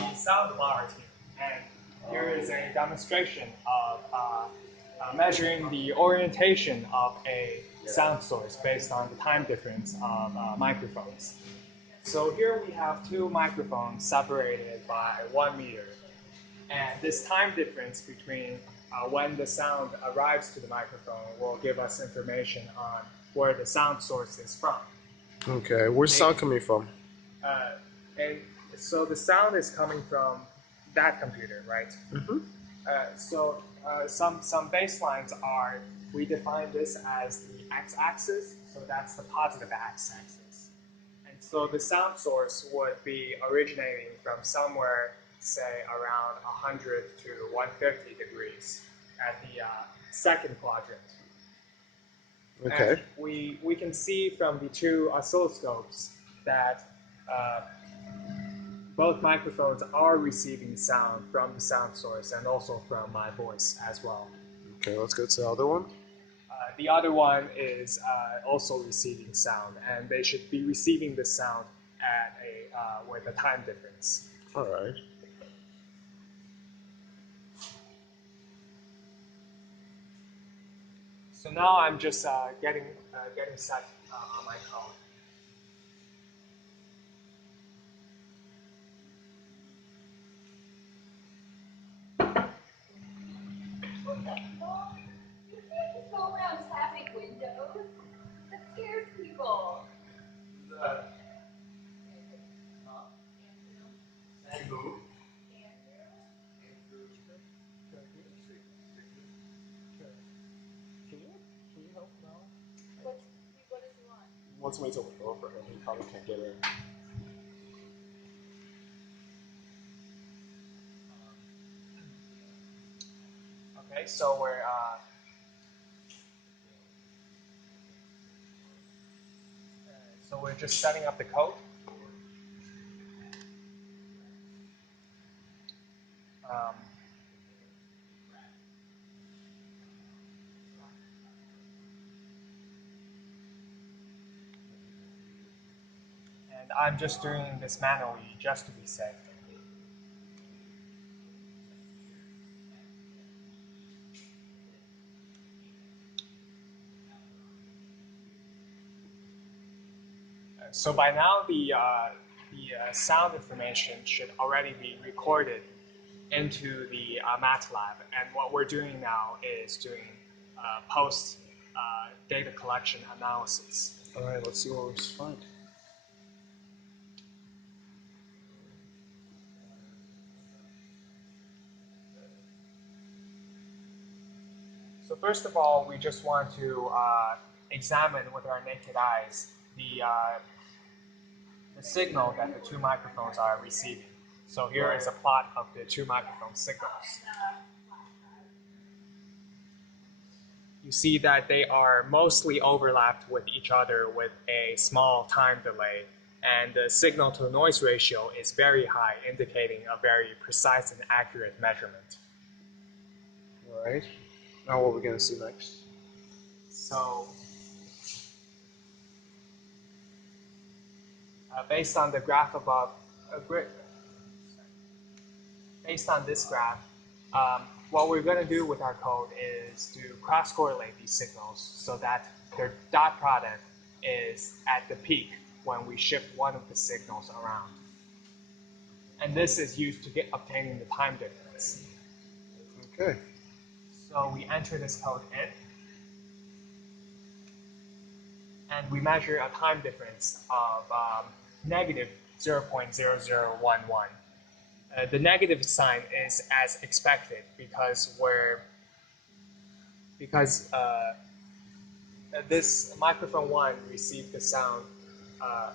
the SoundFlower team, and here is a demonstration of measuring the orientation of a sound source based on the time difference of microphones. So here we have two microphones separated by 1 meter, and this time difference between when the sound arrives to the microphone will give us information on where the sound source is from. Okay, where's the sound coming from? And so the sound is coming from that computer, right? Mm-hmm. Some baselines are, we define this as the x-axis, so that's the positive x-axis. And so the sound source would be originating from somewhere, say around 100 to 150 degrees at the second quadrant. Okay. And we can see from the two oscilloscopes that both microphones are receiving sound from the sound source and also from my voice as well. Okay, let's go to the other one. The other one is also receiving sound, and they should be receiving the sound at with a time difference. All right. So now I'm just getting set on my code. You can't just go around tapping windows. That scares people. Andrew? Can you help now? What does he want? He wants me to open the door for him. He probably can't get in. Okay, so we're just setting up the code. And I'm just doing this manually just to be safe. So by now the sound information should already be recorded into the MATLAB, and what we're doing now is doing post data collection analysis. All right, let's see what we find. So first of all, we just want to examine with our naked eyes the signal that the two microphones are receiving. So here is a plot of the two microphone signals. You see that they are mostly overlapped with each other with a small time delay, and the signal to noise ratio is very high, indicating a very precise and accurate measurement. All right. Now what are we going to see next? So based on the graph above, based on this graph, what we're going to do with our code is to cross-correlate these signals so that their dot product is at the peak when we shift one of the signals around. And this is used to obtaining the time difference. Okay. So we enter this code in, and we measure a time difference of negative 0.0011. The negative sign is as expected because this microphone 1 received the sound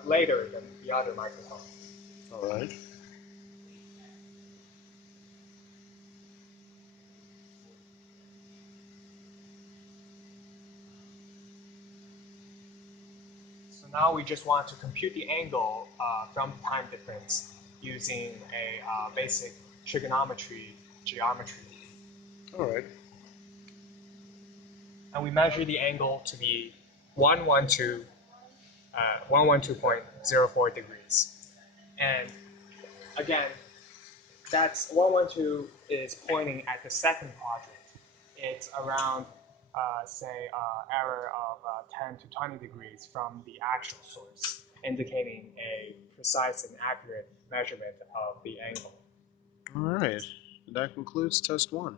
later than the other microphone. All right. So now we just want to compute the angle from the time difference using a basic trigonometry geometry. All right. And we measure the angle to be 112.04 degrees. And again, that's 112 is pointing at the second quadrant. It's around, say, error of 10 to 20 degrees from the actual source, indicating a precise and accurate measurement of the angle. All right. That concludes test 1.